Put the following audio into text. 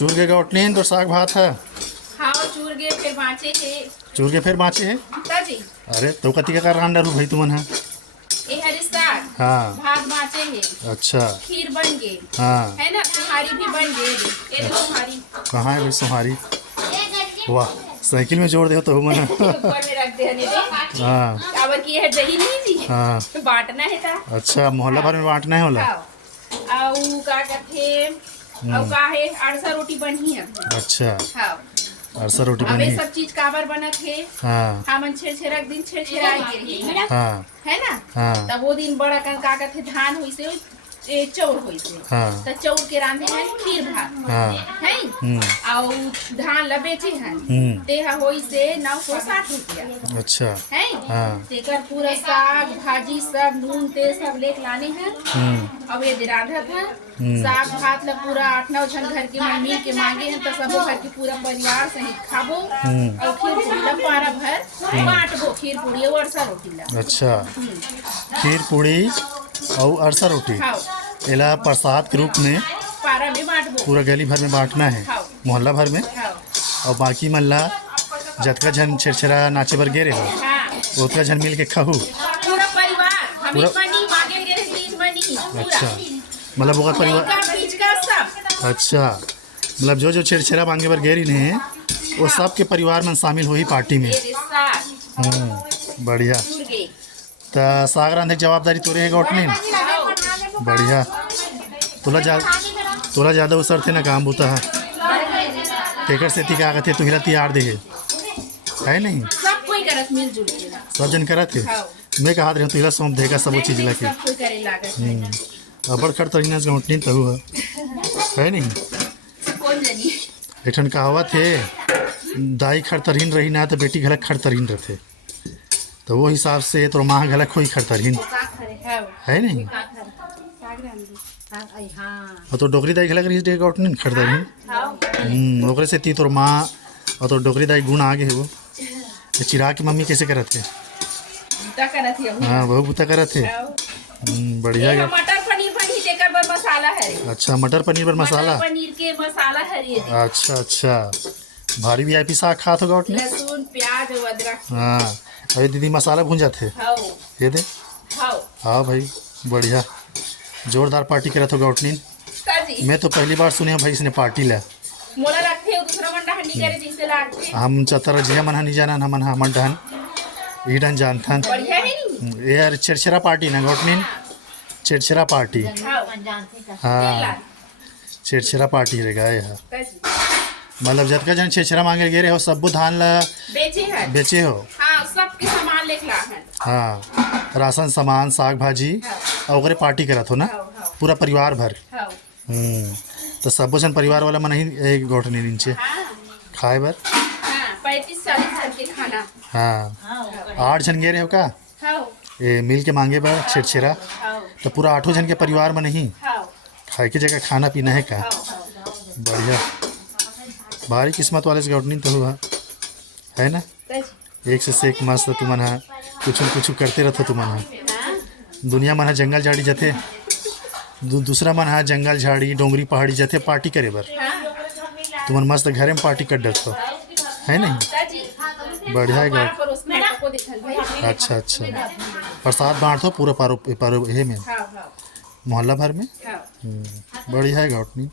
चूर के गौटनी तो साग भात है। हाँ चूर गए फिर बाँचे है। चूर के फिर बाँचे है। तभी अरे तो कति का रान डालू भाई तुमन है। ये हरी साग हाँ भात बाँचे है। अच्छा खीर बन गए हाँ है ना, सुहारी भी बन गए। ये देखो सुहारी कहाँ है भाई सुहारी। वाह साइकिल में जोड़ दे तो मन ऊपर में रख दे हाँ अब की है दही नहीं जी हाँ बांटना है था। अच्छा मोहल्ला भर में बांटना है होला। हाँ आउ का कहते और का है अड़सा रोटी बनी है। अच्छा हाँ अरसा रोटी अब बनी ये सब चीज काबर बनत है। हाँ हमन छेड़ दिन छेड़ गे हाँ है ना। हाँ तब वो दिन बड़ा का कहते धान हुई से ए चौर हुई से हाँ तो चौर के रांधे हैं खीर भात हाँ है और धान ला बेचे हैं तेहा होई से 960 रुपया। अच्छा है हाँ तेकर पूरा साग भाजी सब नून तेल सब लेके लाने हैं। अब ये रांधत है साग भात ला पूरा 8-9 जन घर के मन मिल के मांगे हैं तो सबो घर के पूरा परिवार सहित खाबो और खीर पूरी ला पारा भर बांटबो। खीर पूरी और अरसा रोटी ला। अच्छा खीर पूड़ी और अरसा रोटी खाओ एला प्रसाद के रूप में पारा में बांटबो। पूरा गली भर में बांटना है मोहल्ला भर में। खाओ और बाकी मन ला जतका जन छेरछेरा नाचे बर गे रहे हाँ उतका जन मिल के खाहू। पूरा परिवार हम मनी मांगे गए तीन मनी अच्छा मतलब वो परिवार बीच का सब। अच्छा मतलब जो छेरछेरा मांगे बर गेरी ने वो सब के परिवार में शामिल हुई पार्टी में। ये साग बढ़िया। चूर गए तो साग रांधे की जवाबदारी तोरे है गौटनी। बढ़िया तोला ज़्यादा उसर थे ना काम बूता है तेकर से ती का थे तो हिला तियार दे है नहीं सब कोई करत मिलजुल के सब जन करत है। मैं कहा रहे तो हिला सौंप देगा सब चीज़ ला के सब कोई करे लागत अबड़ खड़ तरीना से गौटनी तहु है नहीं। कौन जानी एठन कहावत है दाई खड़तरहीन रही ना तो बेटी घलक खड़तरहीन रहते तो वो हिसाब से तो माँ घलक होई खड़तरहीन है नहीं। और तो डोकरी दाई घलक रही गौटनी खड़तरहीन ओकरे से ती तोर माँ और तो डोकरी दाई गुण आगे है वो। तो चिराग की मम्मी कैसे करत है। हाँ बहुत बुता करत है। बढ़िया ये मटर पनीर बनी जेकर बर मसाला है। अच्छा मटर पनीर पर मसाला। मटर पनीर के मसाला है ये अच्छा अच्छा भारी VIP साग खात हो गौटनी। लहसुन प्याज और अदरक। हाँ अरे दीदी मसाला भूंजा थे खाओ ये दे। खाओ हाँ भाई बढ़िया जोरदार पार्टी करत हो गौटनी। काजी मैं तो पहली बार सुने भाई इसने पार्टी ला। मोला रखते हो दूसरा मन डहनी करे जिसे लागते हम चतर जिया मन नहीं जाना हमन हमन डहन ईडन जानथन बढ़िया है नहीं। ये यार छेरछेरा पार्टी ना गौटनी छेरछेरा पार्टी। हाँ छेरछेरा पार्टी रहेगा यहाँ मतलब जतका जन छेरछेरा मांगे गे रहे हो सब धान ला बेचे हो। हाँ सबके सामान लेके ला है। हाँ राशन सामान साग भाजी और ओकरे पार्टी करत हो ना पूरा परिवार भर। तो सबो जन परिवार वाला मन ही एक गौटनी नीचे खाए बर। 35-40 जन के खाना। हाँ 8 जन गे रहे हो का खाओ ये मिल के मांगे बर छेरछेरा तो पूरा 8 जन के परिवार में नहीं खाए की जगह खाना पीना है का। बढ़िया भारी किस्मत वाले से गौटनी तो हुआ है ना। एक से एक मस्त तुमन है कुछ करते रहते तुमन है। दुनिया मन है जंगल झाड़ी जाते दूसरा मन है जंगल झाड़ी डोंगरी पहाड़ी जाते पार्टी करे बर तुमन मस्त घरे में पार्टी कर डरते है नहीं। बढ़िया है गौट। अच्छा अच्छा प्रसाद बांट दो पूरा पारो ये में मोहल्ला भर में। बढ़िया है गौटनी।